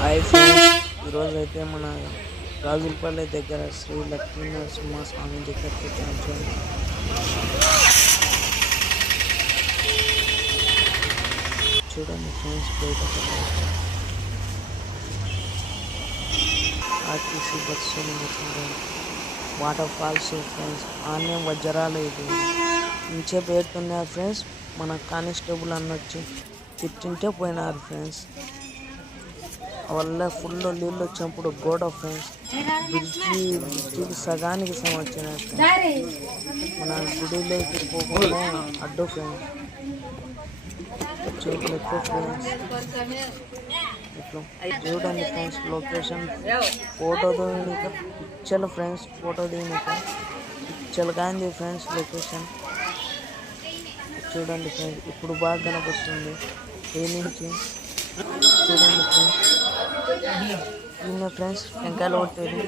Hi friends, ఈరోజు అయితే మన రాజులపల్లి దగ్గర శ్రీ లక్ష్మీ నరసింహ స్వామి దగ్గరికి వచ్చాం. చూడండి ఫ్రెండ్స్, బయట ఆర్టీసీ బస్సులు వాటర్ ఫాల్స్ ఫ్రెండ్స్, ఆనే వజ్రాలు ఇది నుంచే పెడుతున్నారు ఫ్రెండ్స్. మన కానిస్టేబుల్ అన్నొచ్చి కూర్చుంటే పోయినారు ఫ్రెండ్స్. వల్ల ఫుల్ నీళ్ళు వచ్చినప్పుడు గోడ ఫ్రెండ్స్, బ్రిడ్జికి సగానికి సంవత్సరం మన గుడిలోకి పోకుండా అడ్డు ఫ్రెండ్స్. చూపులు ఎక్కువ ఫ్రెండ్స్. ఇట్లా చూడండి ఫ్రెండ్స్, లొకేషన్ ఫోటో దిగనిక పిచ్చలు ఫ్రెండ్స్, ఫోటో దిగనిక పిచ్చలుగా ఉంది ఫ్రెండ్స్ లొకేషన్. చూడండి ఫ్రెండ్స్, ఇప్పుడు బాగా కనపడుతుంది ఏ నుంచి. చూడండి ఫ్రెండ్స్, ఈయన ఫ్రెండ్స్ టెంకాయలు కొట్టేది.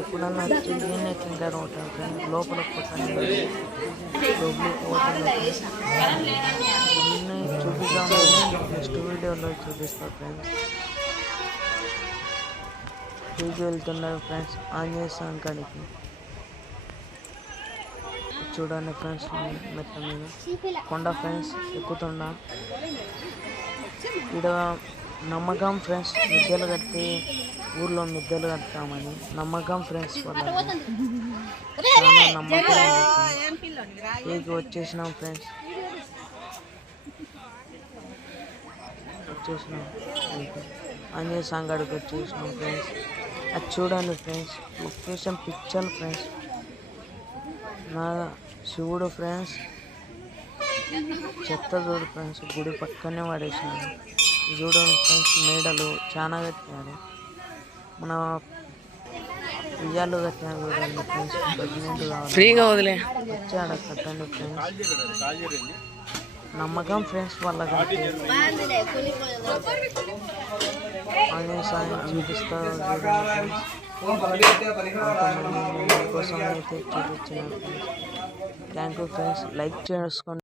ఎప్పుడన్నా వచ్చి ఈయన టెంకాయలు కొట్టాను ఫ్రెండ్స్. లోపల కొట్టాను, లోపలికి పోతాను. చూపిస్తాను, నెక్స్ట్ వీడియోలో చూపిస్తాను ఫ్రెండ్స్. తిరిగి వెళ్తున్నారు ఫ్రెండ్స్ ఆంజనేయ స్వామి కాడికి. చూడండి ఫ్రెండ్స్, మెట్ల మీద కొండ ఫ్రెండ్స్ ఎక్కుతున్నా. ఇక్కడ నమ్మకం ఫ్రెండ్స్, మిద్దెలు కట్టి ఊర్లో మిద్దెలు కడతామని నమ్మకం ఫ్రెండ్స్. వాళ్ళ చాలా నమ్మకం పైకి వచ్చేసినాం ఫ్రెండ్స్. ఆంజనేయ స్వామి కాడికి వచ్చేసినాం ఫ్రెండ్స్. అది చూడండి ఫ్రెండ్స్, లొకేషన్ పిక్చర్ ఫ్రెండ్స్. నా శివుడు ఫ్రెండ్స్, చెత్త చూడు ఫ్రెండ్స్, గుడి పక్కనే పడేసినాడు. చూడండి ఫ్రెండ్స్, మేడలు చాలా కట్టినారు. మన ఉయ్యాలు కట్టినారు చూడండి ఫ్రెండ్స్. ప్రెగ్నెంట్ ఫ్రీగా వదిలే వచ్చాడ కట్టండి ఫ్రెండ్స్. నమ్మకం ఫ్రెండ్స్ వాళ్ళకి. ఆంజనేయ స్వామి చూపిస్తారు చూడండి ఫ్రెండ్స్. కోసం అయితే చూపించాను friends. Thank you friends, like చేసుకోండి.